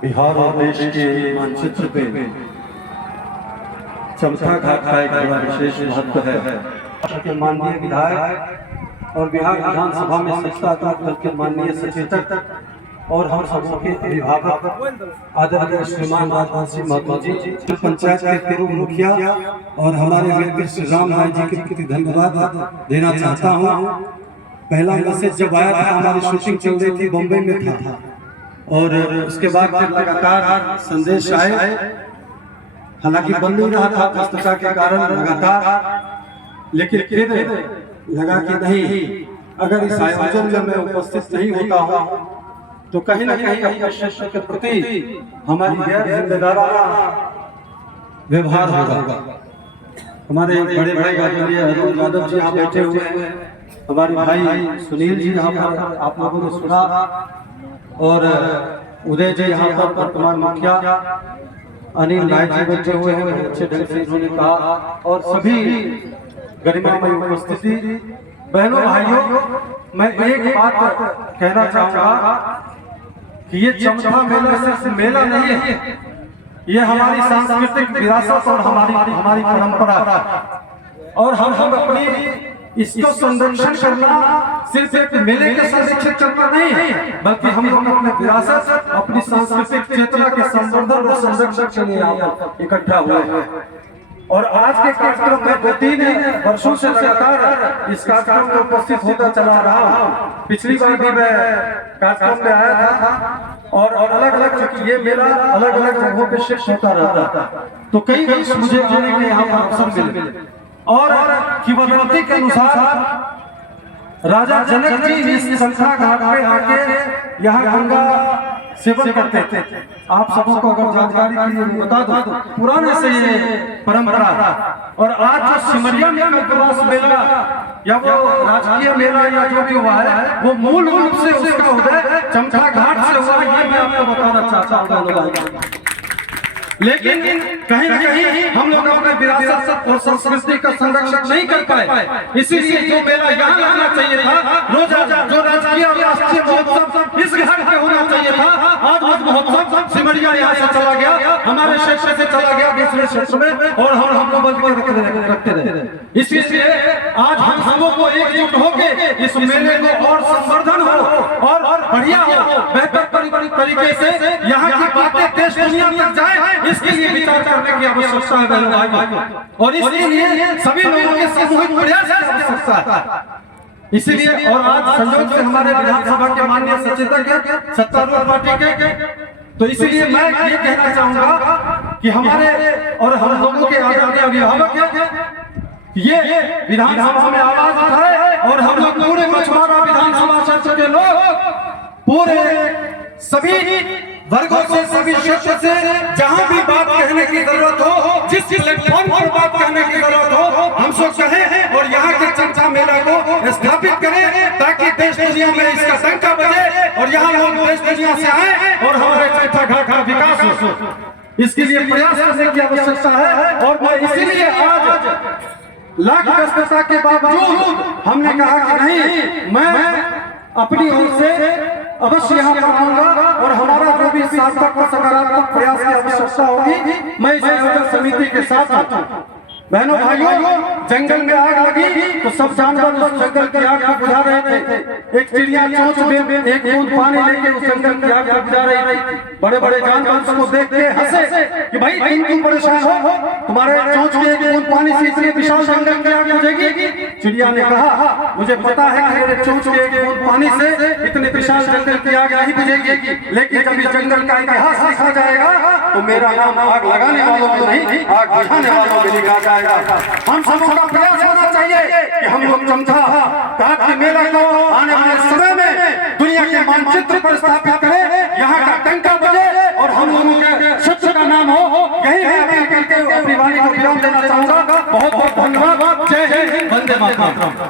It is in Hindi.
बिहार और देश के मानचित्र पे चमथा घाट का एक बड़ा विशेष महत्व है। माननीय विधायक और बिहार विधानसभा में सत्ता दल के माननीय सचेतक और हम सबों के अभिभावक आदरणीय श्रीमान राजवंशी महतो जी, पंचायत के पूर्व मुखिया और हमारे मित्र श्री राम नाथ जी के प्रति धन्यवाद देना चाहता हूँ। पहला मैसेज जब आया था, हमारी शूटिंग चल रही थी, बम्बई में था और उसके बाद फिर लगातार संदेश आए। हालांकि बंद नहीं रहा था पुस्तका के कारण लगातार, लेकिन फिर लगा कि नहीं, अगर इस आयोजन में मैं उपस्थित नहीं होता हूँ तो कहीं ना कहीं अपने शिष्य के प्रति हमारी गैर जिम्मेदाराना व्यवहार होगा। हमारे बड़े भाई आदरणीय अरुण यादव जी यहाँ बैठे हुए हैं, हमारे भाई सुनील जी यहाँ पर आप लोगों ने सुना, और उदय जी यहाँ पर वर्तमान मुखिया अनिल राय जी बैठे हुए हैं, अच्छे ढंग से उन्होंने कहा, और सभी गरिमामय उपस्थिति बहनों भाइयों, मैं एक बात कहना चाहूंगा कि ये चमथा मेला सिर्फ मेला नहीं है, ये हमारी सांस्कृतिक विरासत और हमारी परंपरा, और हम अपनी इसको संरक्षण करना सिर्फ एक मेले के संरक्षण करना नहीं है, बल्कि हम लोग अपने विरासत, अपनी सांस्कृतिक चेतना के संवर्धन और संरक्षण के लिए यहाँ पर इकट्ठा हुए हैं। और आज के कार्यक्रम में 2-3 वर्षों से लगातार इस कार्यक्रम में उपस्थित होता चला रहा हूँ। पिछली बार भी मैं कार्यक्रम में आया था और अलग अलग, चूंकि ये मेला अलग अलग जगहों पे शिफ्ट होता रहता था, तो कई वर्ष मुझे आने के यहाँ पर अवसर मिले, और किंवदंती के अनुसार राजा जनक जी इस चमथा घाट पे आके यहाँ गंगा सेवन करते थे। आप सबों को अगर जानकारी के लिए बता दो, पुराने से ये परंपरा, और आज जो सिमरिया में प्रवास मेला या वो राजकीय मेला या जो भी हुआ है, वो मूल रूप से उसका उदय चमथा घाट से हुआ, ये मैं आपको बताना चाहता हूँ। लेकिन कहीं ना कहीं हम लोग अपने विरासत और संस्कृति का संरक्षण नहीं कर पाए, इसीलिए जो मेला यहाँ लगना चाहिए था, जो राजकीय और राष्ट्रीय महोत्सव इस घाट पे होना चाहिए था, आज महोत्सव सिमरिया यहाँ से चला गया, हमारे क्षेत्र से चला गया दूसरे क्षेत्र में, और हम लोग रखते रहे। इसलिए आज हम सबों को एकजुट होकर इस मेले को और संवर्धन हो और बढ़िया हो, बेहतर तरीके से यहाँ की बातें देश दुनिया तक जाए, इसके लिए विचार करने की आवश्यकता है बहनों भाइयों, और इसके लिए सभी लोगों के सामूहिक प्रयास की आवश्यकता है। इसीलिए और आज संयोग से हमारे विधानसभा के माननीय सचेतक हैं सत्तारूढ़ पार्टी के, तो इसीलिए मैं ये कहना चाहूंगा कि हमारे और हम लोगों के आदरणीय अभिभावक ये विधानसभा में आवाज उठाए, और हम लोग पूरे मछुआरा विधानसभा क्षेत्र के लोग पूरे सभी वर्गों से, सभी क्षेत्र से, जहां भी बात कहने की जरूरत हो, जिस प्लेटफॉर्म पर बात कहने की जरूरत हो, हम सब कहें और यहाँ के चमथा मेला को स्थापित करें, ताकि देश दुनिया में इसका डंका बजे और यहाँ लोग देश दुनिया से आए और हमारे चमथा घाट का विकास हो। इसके लिए प्रयास करने की आवश्यकता है, और मैं इसीलिए आज लाख व्यस्तता के बावजूद हमने कहा कि नहीं, मैं अपनी ओर से अवश्य यहाँ पर आऊंगा, और हमारा जो भी सार्थक और सकारात्मक प्रयास की आवश्यकता होगी, मैं इस आयोजन समिति के साथ हूँ। बहनों भाइयों, जंगल में आग लगी तो सब जानवर उस जंगल की आग को बुझा रहे थे। एक चिड़िया चोंच में एक बूंद पानी लेके उस जंगल की आग को बुझा रही थी। बड़े बड़े जानवर उसको देख के हंसे कि भाई तुम क्यों परेशान हो, तुम्हारे चोंच के एक बूंद पानी से इतनी विशाल जंगल की आग बुझेगी? चिड़िया ने कहा, मुझे पता है कि मेरे चोंच के एक बूंद पानी से इतने विशाल जंगल की आग नहीं बुझेगी, लेकिन जब इस जंगल का इतिहास लिखा जाएगा तो मेरा नाम आग लगाने वालों में नहीं, आग बुझाने वालों में लिखा जाएगा। हम सबों का प्रयास होना चाहिए कि हम लोग चमथा घाट के मेला को आने वाले समय में दुनिया के मानचित्र पर स्थापित करें, यहाँ का डंका बजे और हम लोगों के क्षेत्र का नाम हो। यही मैं अपील करके अपनी वाणी को विराम देना चाहूंगा। बहुत बहुत धन्यवाद। जय हिंद, वंदे मातरम।